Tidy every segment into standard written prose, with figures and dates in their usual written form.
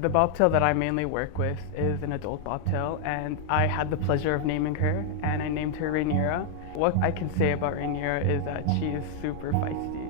The bobtail that I mainly work with is an adult bobtail, and I had the pleasure of naming her, and I named her Rhaenyra. What I can say about Rhaenyra is that she is super feisty.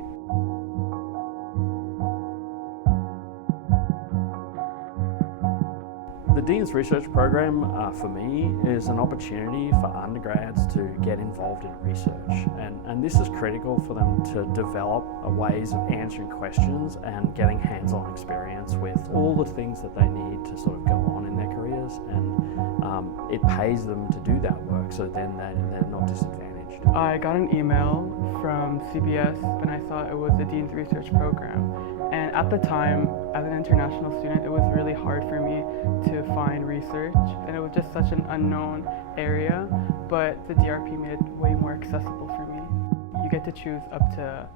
The Dean's Research Program for me is an opportunity for undergrads to get involved in research, and this is critical for them to develop ways of answering questions and getting hands-on experience with all the things that they need to sort of go on in their careers, and it pays them to do that work, so then they're not disadvantaged. I got an email from CBS when I saw it was the Dean's Research Program. And at the time, as an international student, it was really hard for me to find research, and it was just such an unknown area, but the DRP made it way more accessible for me. You get to choose up to,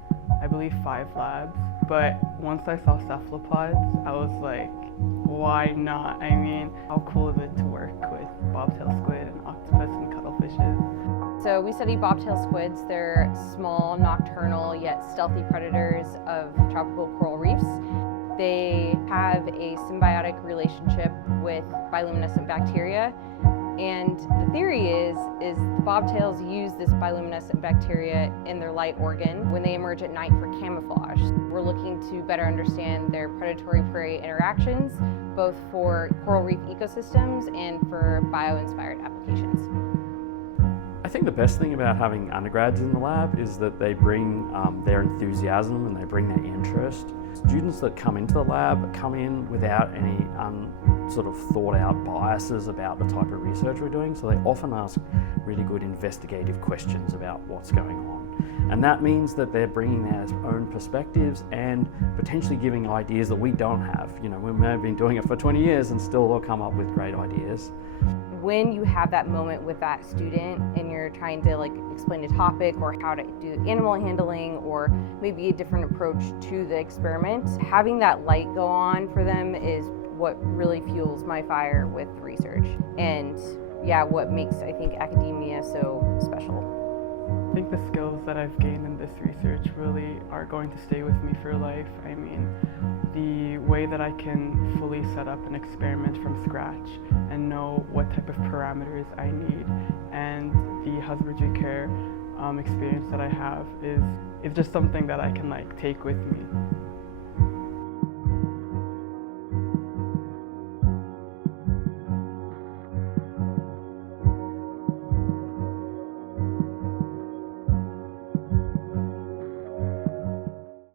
I believe, 5 labs, but once I saw cephalopods, I was like, why not? I mean, how cool is it to work with bobtail squid and octopus and cuttlefishes? So we study bobtail squids. They're small, nocturnal, yet stealthy predators of tropical coral reefs. They have a symbiotic relationship with bioluminescent bacteria. And the theory is the bobtails use this bioluminescent bacteria in their light organ when they emerge at night for camouflage. We're looking to better understand their predatory-prey interactions, both for coral reef ecosystems and for bio-inspired applications. I think the best thing about having undergrads in the lab is that they bring their enthusiasm and they bring their interest. Students that come into the lab come in without any sort of thought out biases about the type of research we're doing, so they often ask really good investigative questions about what's going on. And that means that they're bringing their own perspectives and potentially giving ideas that we don't have. You know, we may have been doing it for 20 years and still they'll come up with great ideas. When you have that moment with that student and you're trying to explain a topic or how to do animal handling or maybe a different approach to the experiment, having that light go on for them is what really fuels my fire with research, and yeah, what makes, I think, academia so special. I think the skills that I've gained in this research really are going to stay with me for life. I mean, the way that I can fully set up an experiment from scratch and know what type of parameters I need, and the husbandry care experience that I have is just something that I can take with me.